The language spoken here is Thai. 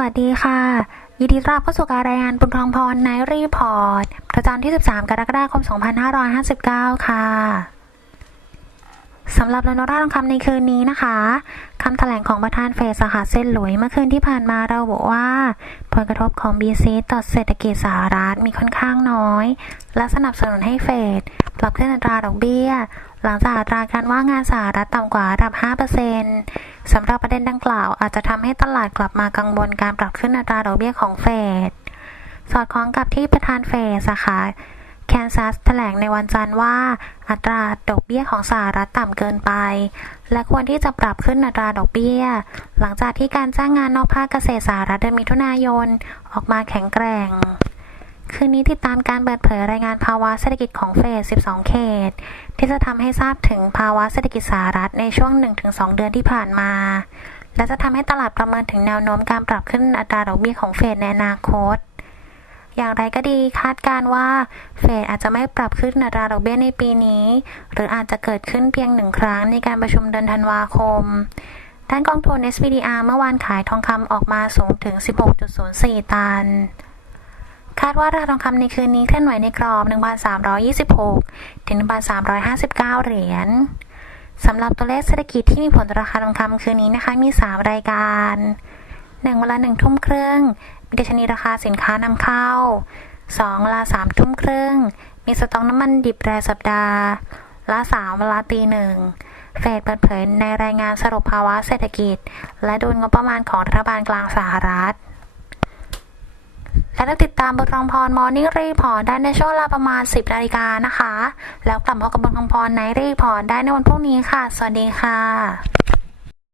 วัสดีค่ะ ยินดีต้อนรับเข้าสู่การรายงานบุญทองพรในรีพอร์ต ประจำที่ 13 กรกฎาคม 2559 ค่ะ สำหรับรื่องร่าทองคำในคืนนี้นะคะคำแถลงของประธานเฟดสหรัฐเซนหลุยเมื่อคืนที่ผ่านมาเราบอกว่า ผลกระทบของ BC ต่อเศรษฐกิจสหรัฐมีค่อนข้างน้อย และสนับสนุนให้เฟดปรับขึ้นอัตราดอกเบี้ย หลังจากอัตราการว่างงานสหรัฐต่ำกว่าระดับ 5% สำหรับประเด็นดังกล่าวอาจจะทำให้ตลาดกลับมากังวลการปรับขึ้นอัตราดอกเบี้ยของเฟด สอดคล้องกับที่ประธานเฟดสาขาแคนซัสแถลงในวันจันทร์ว่า อัตราดอกเบี้ยของสหรัฐต่ำเกินไป และควรที่จะปรับขึ้นอัตราดอกเบี้ย หลังจากที่การจ้างงานนอกภาคเกษตรสหรัฐเดือนมิถุนายน ออกมาแข็งแกร่ง คืนนี้ติดตามการเปิดเผยรายงานภาวะเศรษฐกิจของเฟด12 เขต ที่จะทำให้ทราบถึงภาวะเศรษฐกิจสหรัฐในช่วง 1-2 เดือนที่ผ่านมา และจะทำให้ตลาดประเมินถึงแนวโน้มการปรับขึ้นอัตราดอกเบี้ยของเฟดในอนาคต อย่างไรก็ดีคาดการว่าเฟดอาจจะไม่ปรับขึ้นอัตราดอกเบี้ยในปีนี้ หรืออาจจะเกิดขึ้นเพียงหนึ่งครั้งในการประชุมเดือนธันวาคมด้านกองทุน SPDR เมื่อวานขายทองคำออกมาสูงถึง 16.04 ตัน คาดว่าราคาทองคำในคืนนี้เคลื่อนไหวในกรอบ 1,326 ถึง 1,359 เหรียญสำหรับตัวเลขเศรษฐกิจที่มีผลต่อราคาทองคำคืนนี้นะคะ มี 3 รายการ1เวลา1ทุ่มครึ่งมีดัชนีราคาสินค้านำเข้า 2 เวลา3ทุ่มครึ่ง มีสต็อกน้ำมันดิบรายสัปดาห์และ3เวลาตีหนึ่งเฟดเปิดเผยในรายงานสรุปภาวะเศรษฐกิจ และดุลงบประมาณของรัฐบาลกลางสหรัฐ และติดตามบทรองพรมอร์นิ่งรีพอร์ตได้ในช่วงเวลาประมาณ 10นาฬิกานะคะ แล้วกลับมาพบกับบทรองพรในรีพอร์ตได้ในวันพรุ่งนี้ค่ะ สวัสดีค่ะ